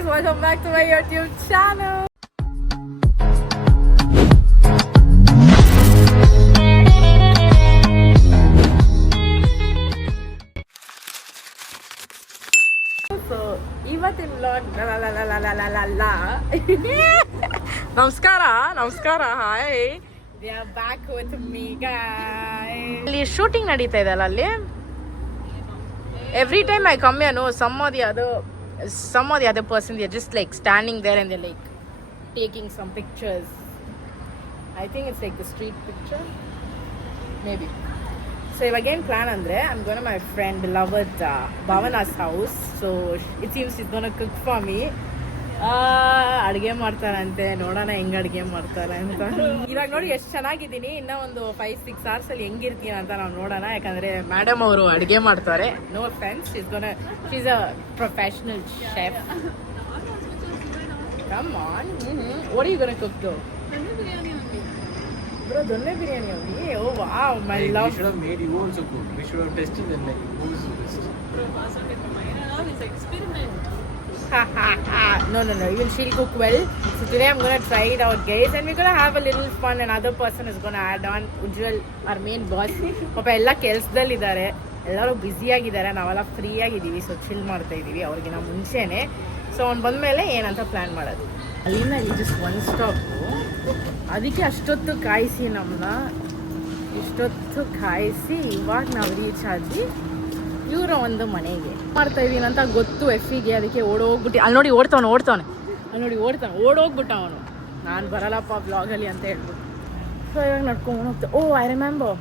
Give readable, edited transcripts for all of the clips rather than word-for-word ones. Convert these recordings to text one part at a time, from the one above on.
guys, welcome back to my YouTube channel. So, ಇವತ್ತಿನ vlog ನಮಸ್ಕಾರ hi. They are back with me guys. ಅಲ್ಲಿ shooting ನಡೀತಾ ಇದೆ ಅಲ್ಲ ಅಲ್ಲಿ. Every time I come here, no, some of the other person, they're just like standing there and they're like taking some pictures. I think it's like the street picture, maybe. So again plan andre, I'm going to my friend Beloved Bhavana's house. So it seems she's going to cook for me. ಅಡುಗೆ ಮಾಡ್ತಾರಂತೆ, ನೋಡೋಣ ಹೆಂಗೆ ಅಡುಗೆ ಮಾಡ್ತಾರೆ ಅಂತ. ಇವಾಗ ನೋಡಿ ಎಷ್ಟು ಚೆನ್ನಾಗಿದ್ದೀನಿ, ಇನ್ನೂ ಒಂದು 5-6 hours ಅಲ್ಲಿ ಹೆಂಗಿರ್ತೀನಿ ಅಂತ ನಾವು ನೋಡೋಣ. ಯಾಕಂದರೆ ಮೇಡಮ್ ಅವರು ಅಡುಗೆ ಮಾಡ್ತಾರೆ. No friends, she's a professional chef. Come on. What are you gonna cook though? Bro, donne biryani only. Oh wow, my love. We should have made you also cook. We should have tested them like who's the best. Bro, Vasa get my mind. It's experiment. No, even she'll cook well. So today I'm gonna try it out guys, and we're gonna have a little fun. Another person is gonna add on. Ujjwal, our main boss, ಪಾಪ ಎಲ್ಲ ಕೆಲಸದಲ್ಲಿ ಇದ್ದಾರೆ, ಎಲ್ಲರೂ busy ಆಗಿದ್ದಾರೆ, ನಾವೆಲ್ಲ free ಆಗಿದ್ದೀವಿ. So chill ಮಾಡ್ತಾ ಇದ್ದೀವಿ ಅವ್ರಿಗಿನ ಮುಂಚೆನೆ. ಸೊ ಅವ್ನು ಬಂದಮೇಲೆ ಏನಂತ ಪ್ಲ್ಯಾನ್ ಮಾಡೋದು. ಅಲ್ಲಿಂದ ಇಲ್ಲಿ ಜಸ್ಟ್ ಒನ್ ಸ್ಟಾಪು, ಅದಕ್ಕೆ ಅಷ್ಟೊತ್ತು ಕಾಯಿಸಿ ಇಷ್ಟೊತ್ತು ಕಾಯಿಸಿ ಇವಾಗ ನಾವು ರೀಚ್ ಆದ್ವಿ ಇವರ ಒಂದು ಮನೆಗೆ. ಮಾಡ್ತಾ ಇದೀನಿ ಅಂತ ಗೊತ್ತು ಎಫಿಗೆ, ಅದಕ್ಕೆ ಓಡೋಗ್ಬಿಟ್ಟು ಅಲ್ಲಿ ನೋಡಿ ಓಡ್ತಾವನೆ ಓಡೋಗ್ಬಿಟ್ಟ ಅವನು. ನಾನು ಬರಲ್ಲಪ್ಪ ಬ್ಲಾಗಲ್ಲಿ ಅಂತ ಹೇಳ್ಬಿಟ್ಟು. ಸೊ ಇವಾಗ ನಡ್ಕೊಂಡು ಹೋಗ್ತಾ. Oh I remember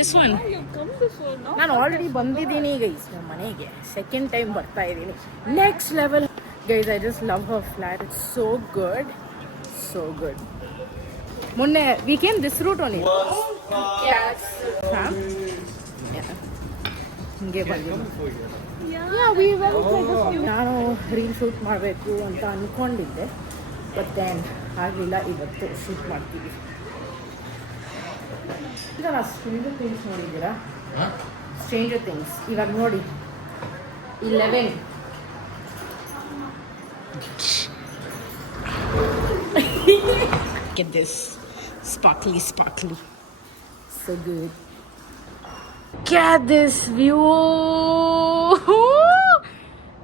this one. ನಾನು ಆಲ್ರೆಡಿ ಬಂದಿದ್ದೀನಿ ಗೈಸ್ ನಮ್ಮ ಮನೆಗೆ, ಸೆಕೆಂಡ್ ಟೈಮ್ ಬರ್ತಾ ಇದ್ದೀನಿ. Next level guys. I just love her flat. It's so good. ಮೊನ್ನೆ we came this route only. ಹಿಂಗೆ ಬಂದಿದ್ದು. ನಾನು ರೀಲ್ ಶೂಟ್ ಮಾಡಬೇಕು ಅಂತ ಅಂದ್ಕೊಂಡಿದ್ದೆ, ಬಟ್ ದೆನ್ ಆಗಲಿಲ್ಲ. ಇವತ್ತು ಶೂಟ್ ಮಾಡ್ತೀವಿ. ಈಗ ನಾವು ಸ್ಟ್ರೇಂಜರ್ ಥಿಂಗ್ಸ್ ನೋಡಿದ್ದೀರಾ? ಸ್ಟ್ರೇಂಜರ್ ಥಿಂಗ್ಸ್ ಇವಾಗ ನೋಡಿ 11. Get this sparkly, so good. Get this view.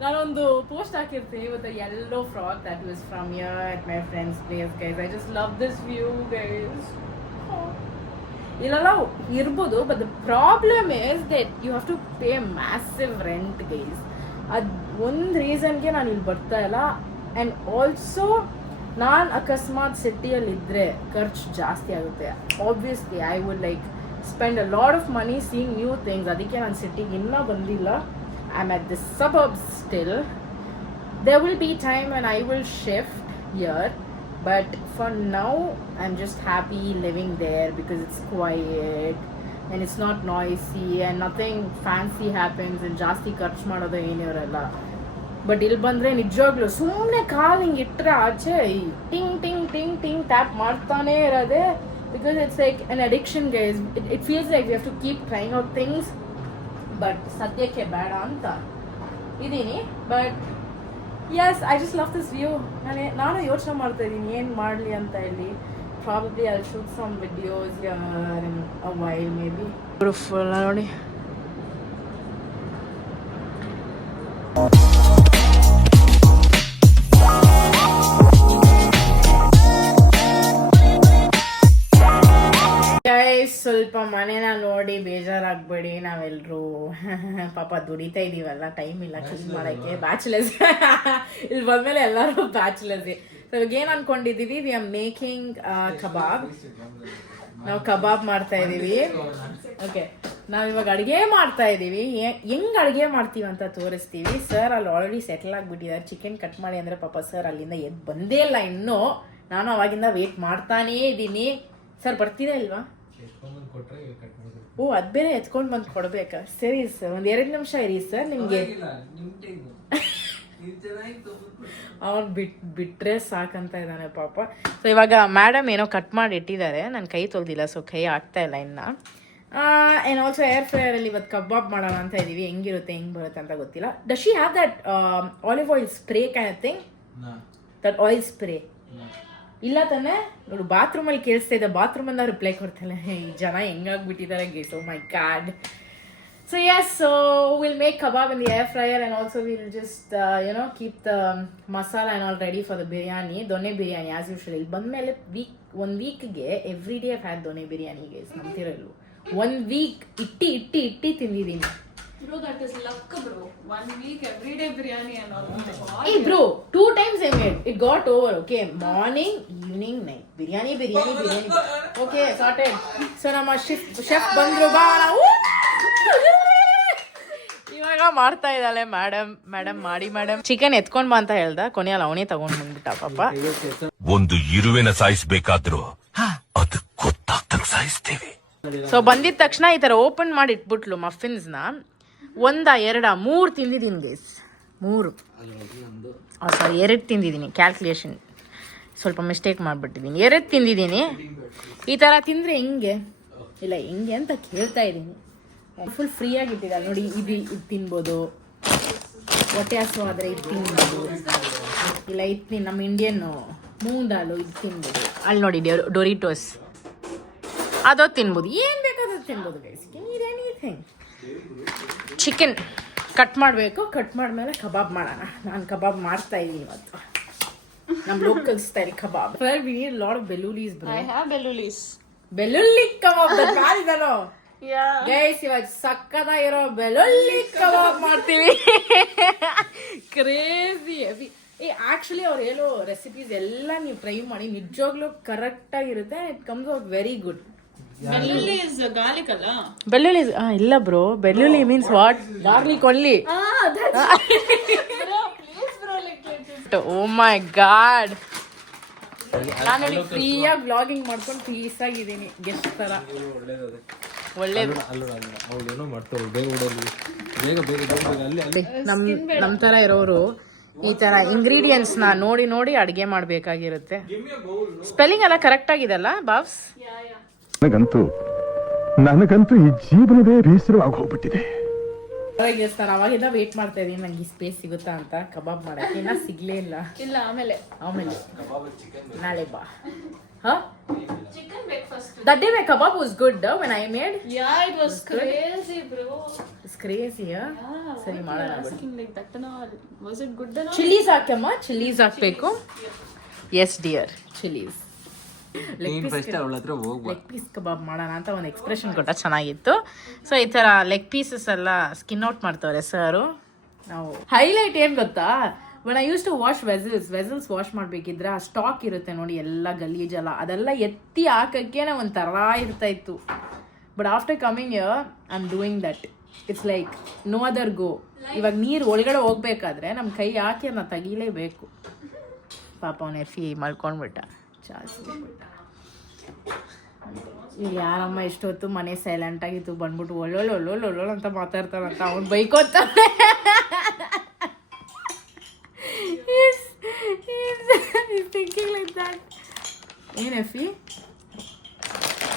ನಾನೊಂದು ಪೋಸ್ಟ್ ಹಾಕಿರ್ತೀನಿ ಇವತ್ತು, yellow frog that was from here at my friend's place guys. I just love this view guys. ಇಲ್ಲೆಲ್ಲ ಇರ್ಬೋದು, but the problem is that you have to pay massive rent guys. ಅದು ಒಂದು ರೀಸನ್ಗೆ ನಾನು ಇಲ್ಲಿ ಬರ್ತಾ ಇಲ್ಲ. ಆ್ಯಂಡ್ ಆಲ್ಸೋ ನಾನು ಅಕಸ್ಮಾತ್ ಸಿಟಿಯಲ್ಲಿದ್ದರೆ ಖರ್ಚು ಜಾಸ್ತಿ ಆಗುತ್ತೆ. Obviously I would like spend a lot of money seeing new things. ಅದಕ್ಕೆ ನಾನು ಸಿಟಿಗೆ ಇನ್ನೂ ಬಂದಿಲ್ಲ. I am at the suburbs still. There will be time and I will shift here. But for now, I'm just happy living there because it's quiet and it's not noisy and nothing fancy happens and ಜಾಸ್ತಿ ಖರ್ಚು ಮಾಡೋದು ಏನಿರಲ್ಲ. But ಇಲ್ಲಿ ಬಂದರೆ ನಿಜವಾಗ್ಲೂ ಸುಮ್ಮನೆ ಕಾಲು ಹಿಂಗೆ ಇಟ್ಟರೆ ಆಚೆ ಟಿಂಗ್ ಟಿಂಗ್ ಟಿಂಗ್ ಟಿಂಗ್ ಟ್ಯಾಪ್ ಮಾಡ್ತಾನೇ ಇರೋದೆ. Because it's like an addiction guys. It feels like we have to keep trying out things. But ಸದ್ಯಕ್ಕೆ ಬೇಡ ಅಂತ ಇದ್ದೀನಿ. But yes, I just love this view. ನಾನು ಯೋಚನೆ ಮಾಡ್ತಾ ಇದ್ದೀನಿ ಏನು ಮಾಡಲಿ ಅಂತ ಇಲ್ಲಿ. Probably I'll shoot some videos here in a while maybe. Beautiful ನೋಡಿ. ಸ್ವಲ್ಪ ಮನೇನ ನೋಡಿ ಬೇಜಾರಾಗಬೇಡಿ. ನಾವೆಲ್ಲರೂ ಪಾಪ ದುಡಿತಾ ಇದೀವಲ್ಲ, ಟೈಮ್ ಇಲ್ಲ ಕ್ಲೀನ್ ಮಾಡೋಕ್ಕೆ. ಬ್ಯಾಚುಲರ್ಸ್ ಇಲ್ಲಿ ಬಂದಮೇಲೆ ಎಲ್ಲರೂ ಬ್ಯಾಚುಲರ್ಸ್. ಸೊ ಇವಾಗ ಏನು ಅನ್ಕೊಂಡಿದ್ದೀವಿ, ವಿ ಆರ್ ಮೇಕಿಂಗ್ ಕಬಾಬ್. ನಾವು ಕಬಾಬ್ ಮಾಡ್ತಾ ಇದ್ದೀವಿ. ಓಕೆ, ನಾವಿವಾಗ ಅಡುಗೆ ಮಾಡ್ತಾ ಇದ್ದೀವಿ. ಹೆಂಗೆ ಅಡುಗೆ ಮಾಡ್ತೀವಿ ಅಂತ ತೋರಿಸ್ತೀವಿ. ಸರ್ ಅಲ್ಲಿ ಆಲ್ರೆಡಿ ಸೆಟಲ್ ಆಗಿಬಿಟ್ಟಿದ್ದಾರೆ. ಚಿಕನ್ ಕಟ್ ಮಾಡಿ ಅಂದರೆ ಪಾಪ ಸರ್ ಅಲ್ಲಿಂದ ಎದ್ದು ಬಂದೇ ಇಲ್ಲ ಇನ್ನೂ. ನಾನು ಅವಾಗಿಂದ ವೇಟ್ ಮಾಡ್ತಾನೇ ಇದ್ದೀನಿ. ಸರ್ ಬರ್ತೀರಾ ಇಲ್ವಾ? ಓ, ಅದು ಬೇರೆ ಎತ್ಕೊಂಡು ಬಂದು ಕೊಡ್ಬೇಕಾ? ಸರಿ ಸರ್, ಒಂದು 2 ನಿಮಿಷ ಇರಿ ಸರ್. ನಿಮಗೆ ಅವ್ನು ಬಿಟ್ಟರೆ ಸಾಕಂತ ಇದ್ದಾನೆ ಪಾಪ. ಸೊ ಇವಾಗ ಮೇಡಮ್ ಏನೋ ಕಟ್ ಮಾಡಿ ಇಟ್ಟಿದ್ದಾರೆ. ನನ್ನ ಕೈ ತೊಳ್ದಿಲ್ಲ, ಸೊ ಕೈ ಆಗ್ತಾ ಇಲ್ಲ ಇನ್ನು. ಆ್ಯಂಡ್ ಆಲ್ಸೋ ಏರ್ ಫ್ರೈಯರಲ್ಲಿ ಇವತ್ತು ಕಬಾಬ್ ಮಾಡೋಣ ಅಂತ ಇದ್ದೀವಿ. ಹೆಂಗಿರುತ್ತೆ ಹೆಂಗೆ ಬರುತ್ತೆ ಅಂತ ಗೊತ್ತಿಲ್ಲ. Does she have that olive oil spray kind of thing? That oil spray ಇಲ್ಲ ತಾನೆ? ನೋಡು ಬಾತ್ರೂಮಲ್ಲಿ ಕೇಳಿಸ್ತಾ ಇದೆ. ಬಾತ್ರೂಮಲ್ಲಿ ರಿಪ್ಲೈ ಕೊಡ್ತಾಳೆ. ಈ ಜನ ಹೆಂಗಾಗ್ಬಿಟ್ಟಿದ್ದಾರೆ ಗೇಸ್. ಓ my god. So yes, so we'll make kebab in the air fryer and also we'll just keep the masala and all ready for the biryani. Done biryani as usual. Il bandmele one week ge every day I've had done biryani guys. Namtirallu 1 week itti tindidini. Bro, that is luck bro. 1 week every day biryani and all. Hey bro, 2 times I made. It got over. Okay, morning, evening, night. Biryani. Okay, sorted. So nama chef bandru bana. ಇವಾಗ ಮಾಡ್ತಾ ಇದ್ದಾಳೆ madam ಮಾಡಿ chicken ಎತ್ಕೊಂಡ್ ಬಾ ಅಂತ ಹೇಳ್ದ. ಕೊನೆಯಲ್ಲಿ ಅವನೇ ತಗೊಂಡ್ ಬಂದ್ಬಿಟ್ಟ ಪಾಪ. ಒಂದು ಇರುವೆನ ಸಾಯಿಸ್ಬೇಕಾದ್ರು ಅದು ಗೊತ್ತಾಗ್ತಂಗ್ ಸಾಯಿಸ್ತೇವೆ. ಸೊ ಬಂದಿದ ತಕ್ಷಣ ಈ ತರ ಓಪನ್ ಮಾಡಿ ಇಟ್ಬಿಟ್ಲು ಮಫಿನ್ಸ್ ನ. 1 2 3 ತಿಂದಿದ್ದೀನಿ ಗೈಸ್. 3 ಸಾರಿ 2 ತಿಂದಿದ್ದೀನಿ. ಕ್ಯಾಲ್ಕುಲೇಷನ್ ಸ್ವಲ್ಪ ಮಿಸ್ಟೇಕ್ ಮಾಡ್ಬಿಟ್ಟಿದ್ದೀನಿ. 2 ತಿಂದಿದ್ದೀನಿ. ಈ ತರ ತಿಂದ್ರೆ ಹೆಂಗೆ ಇಲ್ಲ ಹೆಂಗೆ ಅಂತ ಕೇಳ್ತಾ ಇದ್ದೀನಿ. ಫುಲ್ ಫ್ರೀ ಆಗಿ ಇಟ್ಟಿದ್ದಾರೆ ನೋಡಿ. ಇದು ತಿನ್ಬೋದು, ಹೊಟ್ಟೆ ಹಸು ಆದರೆ ಇದು ತಿನ್ಬೋದು, ಇಲ್ಲ ಇದು ನಮ್ಮ ಇಂಡಿಯನ್ ಮೂಂಗ್ ದಾಲು ಇದು ತಿನ್ಬೋದು. ಅಲ್ಲಿ ನೋಡಿ ಡೊರಿಟೋಸ್ ಅದು ತಿನ್ಬೋದು. ಏನು ಬೇಕಾದ್ರೂ ತಿನ್ಬೋದು ಗೈಸ್. ಎನಿಥಿಂಗ್. ಚಿಕನ್ ಕಟ್ ಮಾಡಬೇಕು. ಕಟ್ ಮಾಡಿದ್ಮೇಲೆ ಕಬಾಬ್ ಮಾಡೋಣ. ನಾನು ಕಬಾಬ್ ಮಾಡ್ತಾ ಇದ್ದೀನಿ ಇವತ್ತು. ನಮ್ಮ local style kebab. We need lot of ಬೆಲ್ಲುಲೀಸ್ ಬ್ರೋ. I have bellulis. ಬೆಳ್ಳುಳ್ಳಿ ಕಬಾಬ್ ಮಾಡಿದನು ಗೈಸ್. ಇವಾಗ ಸಕ್ಕದಾಗಿರೋ ಬೆಳ್ಳುಳ್ಳಿ ಕಬಾಬ್ ಮಾಡ್ತೀವಿ. ಕ್ರೇಜಿ. ಆಕ್ಚುಲಿ ಅವ್ರು ಹೇಳೋ ರೆಸಿಪೀಸ್ ಎಲ್ಲ ನೀವು ಟ್ರೈ ಮಾಡಿ. ನಿಜವಾಗ್ಲೂ ಕರೆಕ್ಟ್ ಆಗಿರುತ್ತೆ. It comes out very good. Bellulis is garlic ಅಲ್ಲ? ಬೆಳ್ಳುಳ್ಳಿ ಇಲ್ಲ ಬ್ರೋ. ಬೆಳ್ಳುಳ್ಳಿ means what? Garlic only. Oh my god. ನಾನು ಫ್ರೀಯಾಗಿ ವ್ಲಾಗಿಂಗ್ ಮಾಡ್ಕೊಂಡು ಪೀಸ್ ಆಗಿದ್ದೀನಿ ಗೆಸ್ಟ್ ತರ. ಒಳ್ಳೇದು. ನಮ್ ತರ ಇರೋರು ಈ ತರ ಇಂಗ್ರೀಡಿಯೆಂಟ್ಸ್ ನ ನೋಡಿ ಅಡ್ಗೆ ಮಾಡ್ಬೇಕಾಗಿರುತ್ತೆ. ಸ್ಪೆಲ್ಲಿಂಗ್ ಎಲ್ಲ ಕರೆಕ್ಟ್ ಆಗಿದೆಲ್ಲ ಬಾಬ್ಸ್? ನನಗಂತೂ ಈ ಜೀವನವೇ ಬೇಸರವಾಗಿ ಹೋಗ್ಬಿಟ್ಟಿದೆ. ನಾನು ಅವಾಗಿಂದ ವೇಟ್ ಮಾಡ್ತಾ ಇದೀನಿ ನಂಗೆ ಈ ಸ್ಪೇಸ್ ಸಿಗುತ್ತಾ ಅಂತ ಕಬಾಬ್ ಮಾಡಕ್ಕೆ. ಇನ್ನ ಸಿಗ್ಲೇ ಇಲ್ಲ. ಆಮೇಲೆ ನಾಳೆ ಬಾ. That day my kebab was good when I made. Yeah, it was crazy bro. It's crazy, huh? ಸರಿ ಮಾಡೋಣ. Asking like that and all. Was it good and all? Chillies ಹಾಕಮ್ಮ. ಚಿಲ್ಲೀಸ್ ಹಾಕ್ಬೇಕು. Yes dear, chillies. Leg piece kebab ಮಾಡೋಣ ಅಂತ ಒಂದು expression ಕೊಟ್ಟ. ಚೆನ್ನಾಗಿತ್ತು. So ಈ ಥರ ಲೆಗ್ ಪೀಸಸ್ ಎಲ್ಲ ಸ್ಕಿನ್ ಔಟ್ ಮಾಡ್ತವ್ರೆ ಸರು. ನಾವು ಹೈಲೈಟ್ ಏನು ಗೊತ್ತಾ, when I used to wash vessels wash ಮಾಡಬೇಕಿದ್ರೆ ಆ ಸ್ಟಾಕ್ ಇರುತ್ತೆ ನೋಡಿ ಎಲ್ಲ ಗಲೀಜೆಲ್ಲ, ಅದೆಲ್ಲ ಎತ್ತಿ ಹಾಕಕ್ಕೆ ಒಂಥರ ಇರ್ತಾ ಇತ್ತು. But after coming here I am doing that. It's like no other go. ಇವಾಗ ನೀರು ಒಳಗಡೆ ಹೋಗ್ಬೇಕಾದ್ರೆ ನಮ್ಮ ಕೈ ಹಾಕಿ ಅದನ್ನ ತೆಗಿಲೇಬೇಕು. ಪಾಪ ಅವನ ಎಫಿ ಮಲ್ಕೊಂಡ್ಬಿಟ್ಟ. ಇಲ್ಲಿ ಯಾರಮ್ಮ ಎಷ್ಟೊತ್ತು ಮನೆ ಸೈಲೆಂಟ್ ಆಗಿತ್ತು, ಬಂದ್ಬಿಟ್ಟು ಒಳ್ಳೊಳ್ಳೆ ಅಂತ ಮಾತಾಡ್ತಾರಂತ ಅವ್ನು ಬೈಕೋತಾನೆ. thinking like that. ಏನು ಎಫಿ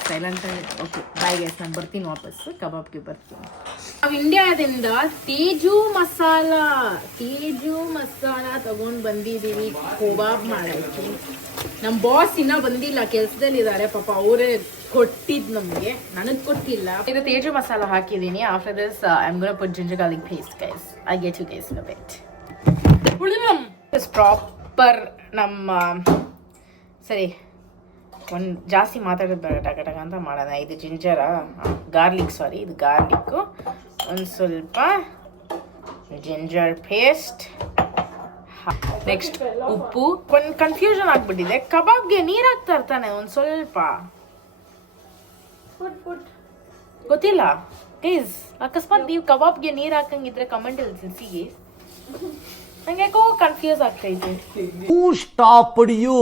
ಸೈಲೆಂಟ್ ಆಗಿ. ಓಕೆ ಬಾಯ್ ಗೈಸ್, ನಾನು ಬರ್ತೀನಿ ವಾಪಸ್ ಕಬಾಬ್ಗೆ ಬರ್ತೀನಿ. ನಾವು ಇಂಡಿಯಾದಿಂದ ತೇಜು ಮಸಾಲ ತಗೊಂಡು ಬಂದಿದ್ದೀವಿ ಕಬಾಬ್ ಮಾಡೋಕ್ಕೆ. ನಮ್ಮ ಬಾಸ್ ಇನ್ನೂ ಬಂದಿಲ್ಲ, ಕೆಲಸದಲ್ಲಿದ್ದಾರೆ ಪಾಪ. ಅವರೇ ಕೊಟ್ಟಿದ್ದು ನಮಗೆ, ನನಗೆ ಕೊಟ್ಟಿಲ್ಲ. ಇದು ತೇಜು ಮಸಾಲ ಹಾಕಿದ್ದೀನಿ. After this I am gonna put ginger garlic paste guys. I get you guys in a bit. Proper ನಮ್ಮ ಸರಿ ಒಂದು ಜಾಸ್ತಿ ಮಾತಾಡೋದು ಬೇಡ, ಟಕ ಅಂತ ಮಾಡೋಣ. ಇದು ಜಿಂಜರ ಗಾರ್ಲಿಕ್, ಸಾರಿ ಇದು ಗಾರ್ಲಿಕ್ಕು. ಒಂದು ಸ್ವಲ್ಪ ಜಿಂಜರ್ ಪೇಸ್ಟ್, ನೆಕ್ಸ್ಟ್ ಉಪ್ಪು. ಒಂದು ಕನ್ಫ್ಯೂಷನ್ ಆಗ್ಬಿಟ್ಟಿದೆ, ಕಬಾಬ್ಗೆ ನೀರು ಹಾಕ್ತಾ ಇರ್ತಾನೆ ಒಂದು ಸ್ವಲ್ಪ, ಗೊತ್ತಿಲ್ಲ ಗೈಸ್. ಅಕಸ್ಮಾತ್ ನೀವು ಕಬಾಬ್ಗೆ ನೀರು ಹಾಕಂಗಿದ್ರೆ ಕಮೆಂಟಲ್ಲಿ ತಿಳಿಸಿ ಗೈಸ್. ನಂಗೆ ಯಾಕೋ ಕನ್ಫ್ಯೂಸ್ ಆಗ್ತೈತೆ. ಸ್ಟಾಪ್ಡ್ ಯು,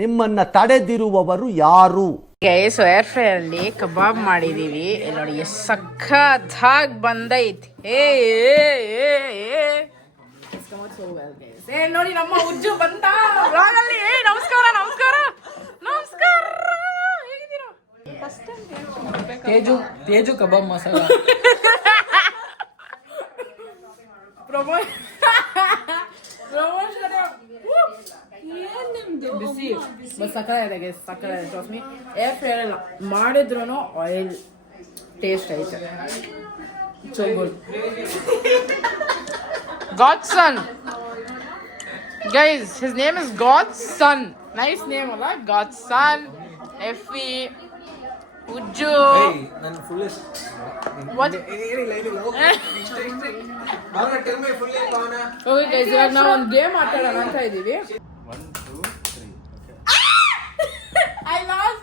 ನಿಮ್ಮನ್ನ ತಡೆದಿರುವವರು ಯಾರು? ಗೈಸ್ ಏರ್ ಫ್ರೈಯರ್ ಅಲ್ಲಿ ಕಬಾಬ್ ಮಾಡಿದೀವಿ. ನೋಡಿ ಎಷ್ಟು ಸಖತ್ತಾಗಿ ಬಂದೈತಿ. ನೋಡಿ ನಮ್ಮ ಉಜ್ಜು ಬಂತ. ನಮಸ್ಕಾರ. ಹೇಗಿದ್ದೀರಾ? First time Teju kebab masala. ಬಿಸಿ ಬಟ್ ಸಕ್ಕತ್ತಾಗಿದೆ ಸಕ್ಕತ್ತಾಗಿದೆ ಟ್ರಸ್ಟ್ ಮೀ. ಏರ್ ಫ್ರೈಯರ್ ಮಾಡಿದ್ರು ಆಯಿಲ್ ಟೇಸ್ಟ್ ಐತೆ. So good. Godson. Guys, his name is Godson. Nice name ಅಲ್ಲ? Godson. Effie. Ujju. ನನ್ನ ಫುಲ್ What? Okay guys, ಇವಾಗ ನಾವು ಒಂದು ಗೇಮ್ ಆಟಾಡೋಣ ಅಂತ ಇದೀವಿ. 1 2 3. I lost.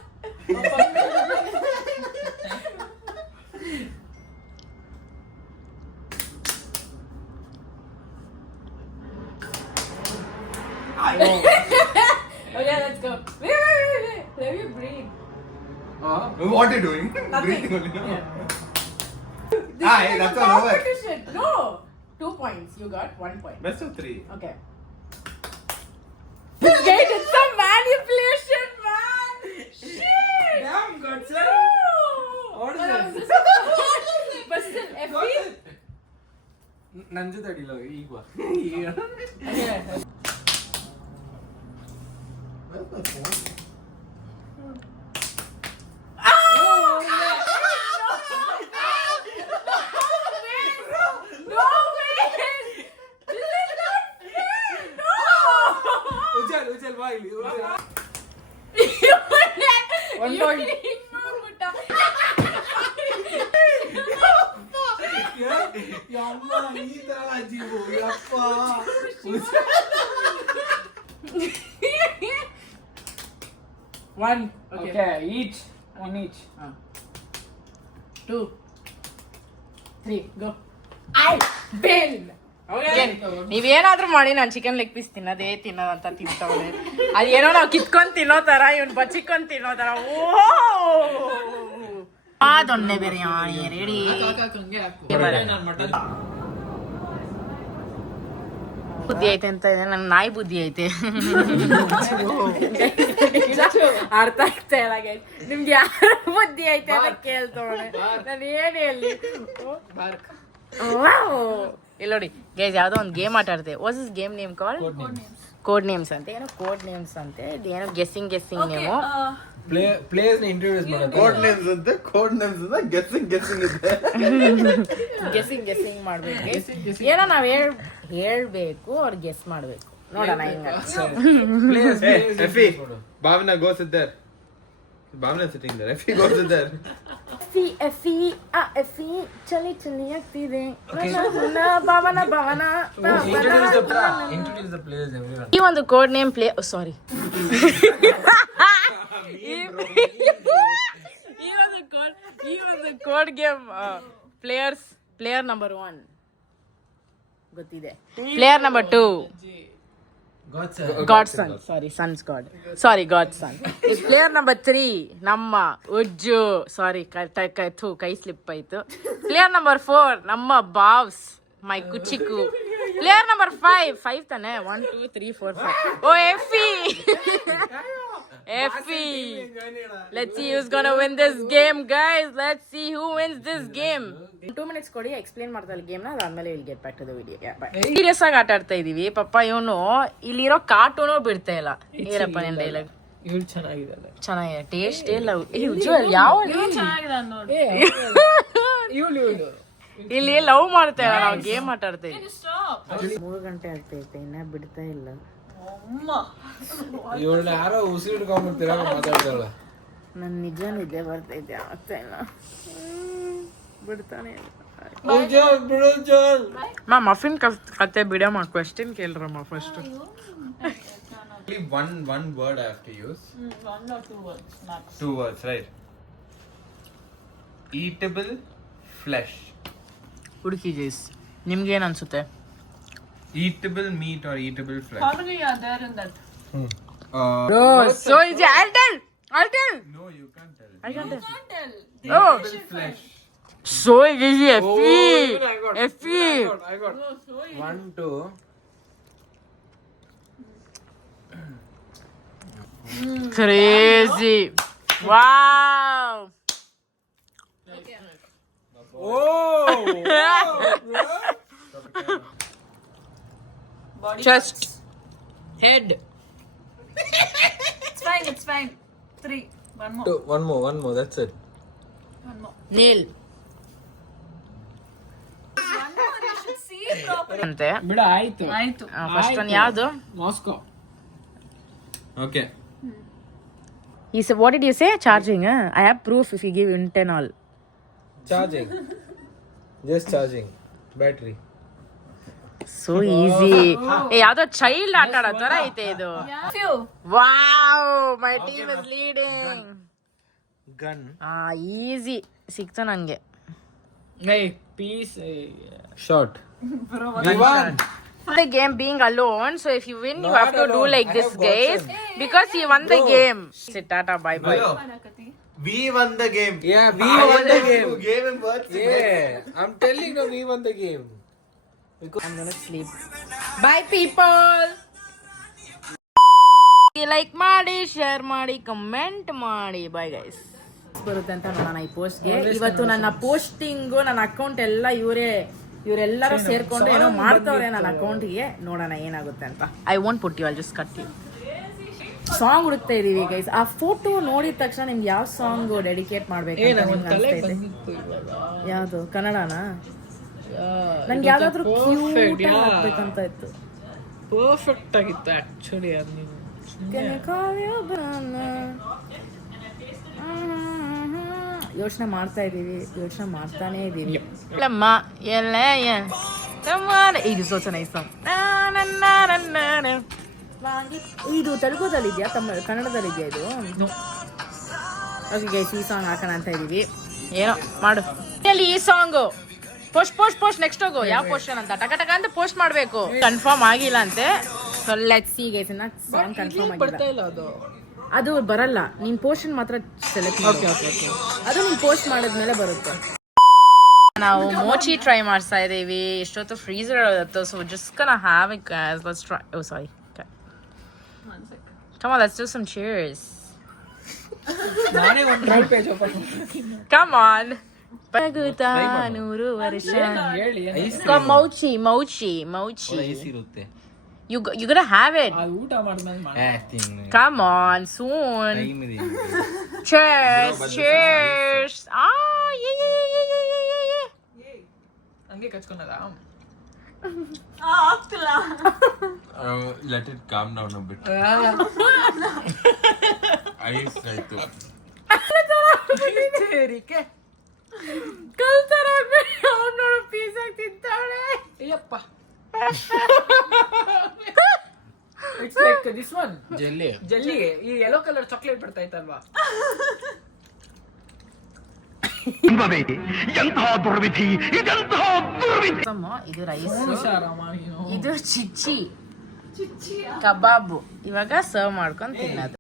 Okay, let's go. Wait. Let me breathe. What are you doing? Breathing only. This Ah, is that's a all over. competition. No. 2 points. You got 1 point. Best of 3. Okay. This game is some manipulation, man. Shit. Damn, Godson. No. What is this? But still, Effie. ನನ್ನ ಜೊತೆ ಅಡಿಲ್ಲ ಈಗ ಬಾ. Okay. ಉಜಲ್ ಬಾ ಇಲ್ಲಿ. One point. ಯಮ್ಮ ಈ ತರ ಅಜೀಬು ಯಪ್ಪ. One. Okay, each. One each. 2, 3, go. I win. ನೀವೇನಾದ್ರೂ ಮಾಡಿ ನಾನು ಚಿಕನ್ ಲೆಗ್ ಪೀಸ್ ತಿನ್ನೋದೇ ತಿನ್ನೋದಂತ ತಿಂತವಳೆ. ಅದೇನೋ ನಾವು ಕಿತ್ಕೊಂಡ್ ತಿನ್ನೋ ತರ ಇವ್ನು ಬಚ್ಚಿಕೊಂಡ್ ತಿನ್ನೋ ತರ. ದೊಣ್ಣೆ ಬಿರಿಯಾನಿ ರೆಡಿ. ಬುದ್ಧಿ ಐತೆ ಅಂತ ಇದೆ, ನನ್ ನಾಯಿ ಬುದ್ಧಿ ಐತೆ. ಅರ್ಥ ಆಗ್ತಾ ಇಲ್ಲ ಗೈಸ್, ನಿಮ್ಗೆ ಯಾರ ಬುದ್ಧಿ ಐತೆ ಅಂತ ಕೇಳ್ತವಳೆ. ನಾನು ಏನ್ ಹೇಳಿ. ಇಲ್ಲ ನೋಡಿ ಗೈಸ್, ಯಾವ್ದೋ ಒಂದು ಗೇಮ್ ಆಟ ಆಡ್ತೆ. What is game name call? Code names ಅಂತೆ. ಏನೋ ಕೋಡ್ ನೇಮ್ಸ್ ಅಂತೆ. ಏನೋ ಗೆಸ್ಸಿಂಗ್ ನೇಮು. ಪ್ಲೇಯರ್ಸ್ ನ ಇಂಟ್ರೊಡ್ಯೂಸ್ ಮಾಡೋದು. ಕೋಡ್ ನೇಮ್ಸ್ ಅಂತ ಗೆಸ್ಸಿಂಗ್ ಇದೆ. ಗೆಸ್ಸಿಂಗ್ ಮಾಡ್ಬೇಕು. ಏನೋ ನಾವ್ ಹೇಳ್ಬೇಕು, ಅವ್ರು ಗೆಸ್ ಮಾಡ್ಬೇಕು. ನೋಡೋಣ ಹಿಂಗ. ಪ್ಲೇಯರ್ಸ್ ಎಫಿ ಭಾವನಾ ಗೋಸ್ ಇದ್ದಾರೆ. Bhavana sitting there. FE goes ಇದ್ದಾರೆ. ಎಫಿ ಚಲಿ ಆಗ್ತಿದೆ. Bhavana introduce the players everyone. ಈ ಒಂದು ಕೋಡ್ ನೇಮ್ ಸಾರಿ ಈ ಒಂದು ಕೋಡ್ ಗೇಮ್ ಪ್ಲೇಯರ್ ನಂಬರ್ 1 ಗೊತ್ತಿದೆ. Player number 2 Godson. Godson. Player number 3 ನಮ್ಮ ಉಜ್ಜು. ಸಾರಿ, ಕೈ ಸ್ಲಿಪ್ ಆಯ್ತು. ಪ್ಲೇಯರ್ ನಂಬರ್ 4 ನಮ್ಮ ಬಾವ್ಸ್ ಮೈ ಕುಚಿಕು. ಪ್ಲೇಯರ್ ನಂಬರ್ 5 ತಾನೆ. 1 2 3 4 5. ಓ ಎಫಿ. Let's see who's gonna win this game, guys. Let's see who wins this game. 2 minutes ಕೊಡಿ, ಎಕ್ಸ್ಪ್ಲೇನ್ ಮಾಡ್ತಾರೆ ಗೇಮ್ ನ. ಅದಾದ್ಮೇಲೆ will get back to the video. Serious ಆಗಿ ಆಟ ಆಡ್ತಾ ಇದೀವಿ. ಪಾಪ ಇವನು ಇಲ್ಲಿರೋ ಕಾರ್ಟೂನು ಬಿಡ್ತಾ ಇಲ್ಲ. ಏನಪ್ಪ ನಿನ್ ಡೈಲಾಗ್? ಇವ್ಳು ಚೆನ್ನಾಗಿದೆ. ಟೇಸ್ಟ್ ಇಲ್ಲ. ಯಾವ ಇಲ್ಲಿ ಲವ್ ಮಾಡ್ತಾ ಇಲ್ಲ, ನಾವು ಗೇಮ್ ಆಟ ಆಡ್ತಾ ಇದೀವಿ. 3 ಗಂಟೆ ಆಗ್ತೈತೆ, ಇನ್ನ ಬಿಡ್ತಾ ಇಲ್ಲ. ಇವಳು ಯಾರೋ ಉಸಿರು ಹಿಡ್ಕೊಂಡ್ಬಿಡ್ತೀರ ಮಾತಾಡ್ತಾರಲ್ಲ. ನನ್ ನಿಜ ನಿದ್ದೆ ಬರ್ತೈತೆ, ಆಗ್ತಾ ಇಲ್ಲ. ಬಿಡ್ತಾನೆ ಇಲ್ಲ. ಮಫಿನ್ ಕತೆ ಬಿಡಮ್ಮ. ಕ್ವೆಶ್ಚನ್ ಕೇಳ್ರಮ್ಮ first. One word I have to use. 1 or 2 words max. 2 words, right? Eatable flesh. ಹುಡುಕಿ ಜೈಸ್, ನಿಮ್ಗೇನ್ ಅನ್ಸುತ್ತೆ? Eatable meat or eatable flesh. How many are there in that? Bro, so easy. I'll tell. No, you can't tell. I can't tell. Can't tell. Oh, Eatable flesh. so easy. Effie. I got. 1 2. Crazy. Wow. Body Chest. parts. Head. It's fine. 3. One more. Two. One more. That's it. One more. Nail. One more. You should see it properly. ಅಂತೆ ಬಿಡ ಆಯ್ತು. ಆಯ್ತು. First one ಯಾವುದು? Moscow. Okay. He said, what did you say? Charging. I have proof if you give internal. Charging. Just charging. Battery. So easy. ಯಾವ್ದೋ child ಆಟ ಆಡೋ ತರ ಐತೆ ಇದು. Few. Wow, my team is leading. Gun. Easy ಸಿಕ್ತು ನಂಗೆ. Hey, peace. Shot. The game being alone, so if you win, you Not have to do alone. like I this, have guys, gotten. because he won the game. Say tata, bye bye. Hello. We won the game. Yeah, we won the game. Gave him birth. Yeah, I'm telling you, we won the game. I'm gonna sleep. Bye, people. Like ಮಾಡಿ share ಮಾಡಿ comment ಮಾಡಿ bye guys. ಬರುತ್ತೆ ಅಂತ ನೋಡೋಣ ಈ ಪೋಸ್ಟ್ಗೆ. ಇವತ್ತು ನನ್ನ ಪೋಸ್ಟಿಂಗು ನನ್ನ ಅಕೌಂಟ್ ಎಲ್ಲ ಇವರೆಲ್ಲರೂ ಸೇರ್ಕೊಂಡು ಏನೋ ಮಾಡ್ತವ್ರೆ ನನ್ನ ಅಕೌಂಟ್ಗೆ. ನೋಡೋಣ ಏನಾಗುತ್ತೆ ಅಂತ. I won't put you, I just cut you. Song ಹುಡುಕ್ತಾ ಇದೀವಿ ಗೈಸ್. ಆ ಫೋಟೋ ನೋಡಿದ ತಕ್ಷಣ ನಿಮ್ಗೆ ಯಾವ ಸಾಂಗ್ ಡೆಡಿಕೇಟ್ ಮಾಡ್ಬೇಕು ಅಂತ ನಿಮ್ಗೆ ಅನ್ಸ್ತೈತೆ? ಯಾವುದು? ಕನ್ನಡನಾ? ನನ್ಗೆ ಯಾವ್ದಾದ್ರು ಕ್ಯೂಟ್ ಆಗ್ಬೇಕಂತ ಇತ್ತು. ಪರ್ಫೆಕ್ಟ್ ಆಗಿತ್ತು ಆಕ್ಚುಲಿ ಅದು ನೀವು. ಯೋಚನೆ ಮಾಡ್ತಾನೆ ಇದೀವಿ. ಇದು ಸೋಚ ನೈಸ್ ಸಾಂಗ್. ಇದು ತೆಲುಗುದಲ್ಲಿ ಇದೆಯಾ ಕನ್ನಡದಲ್ಲಿ ಇದೆಯಾ ಇದು? ಓಕೆ ಗೈಸ್, ಈ ಸಾಂಗ್ ಹಾಕೋಣ ಅಂತ ಇದೀವಿ. ಏನೋ ಮಾಡು ಈ ಸಾಂಗು. ಪೋಸ್ಟ್ ನೆಕ್ಸ್ಟ್ ಹೋಗು. ಯಾವ ಪೋಸ್ಟನ್ ಅಂತ ಟಕ ಅಂತ ಪೋಸ್ಟ್ ಮಾಡ್ಬೇಕು. ಕನ್ಫರ್ಮ್ ಆಗಿಲ್ಲ ಅಂತೆ. So let's see guys. ಇನ್ನ ಸಾಂಗ್ ಕನ್ಫರ್ಮ್ ಆಗಿಲ್ಲ. ಅದು ಬರಲ್ಲ. ನೀನ್ ಪೋಸ್ಟನ್ ಮಾತ್ರ ಸೆಲೆಕ್ಟ್ ಮಾಡಿ. ಅದು ನೀನ್ ಪೋಸ್ಟ್ ಮಾಡಿದ್ಮೇಲೆ ಬರುತ್ತೆ. ನಾವು ಮೋಚಿ ಟ್ರೈ ಮಾಡ್ತಾ ಇದೀವಿ. ಎಷ್ಟೊತ್ತು ಫ್ರೀಸರ್ ಇರುತ್ತೆ. So just gonna have it guys. Let's try. Oh sorry. Okay. Come on, let's do some cheers. ನಾನೇ ಒಂದು ಟ್ರೈ ಪೇಜ್ ಓಪನ್ ಮಾಡ್ತೀನಿ. Come on. ಬಗುತ್ತಾ 100 ವರ್ಷ. ಹೇಳಿ ಮೌಚಿ ಇರುತ್ತೆ. You gonna have it. ಅದು ಊಟ ಮಾಡಿದ್ಮೇಲೆ ಮಾಡಿ. Come on, soon. Cheers. Yeah. ಹಂಗೆ ಕಚ್ಕೊಂಡದ. ಆಗ್ತಿಲ್ಲ. Let it calm down a bit. Ice ಆಯ್ತು. ಸೇರಿಕೆ ಕಲ್ತರ ನೋಡು ಪೀಸ್ ತಿಂತಾವಳೆ. ಅಯ್ಯಪ್ಪ. It's like this one jelly. ಈ ಯೆಲ್ಲೋ ಕಲರ್ ಚಾಕ್ಲೇಟ್ ಬರ್ತಾ ಇತ್ತಲ್ವಾ? ಎಂತಹ ದುರ್ವಿಧಿ, ಇದೆಂತಹ ದುರ್ವಿಧಿ. ಇದು ರೈಸ್, ಹುಷಾರಮ್ಮ ನೀನು. ಇದು ಚಿಚ್ಚಿ ಕಬಾಬು. ಇವಾಗ ಸರ್ವ್ ಮಾಡ್ಕೊಂಡು ತಿನ್ನೋದು.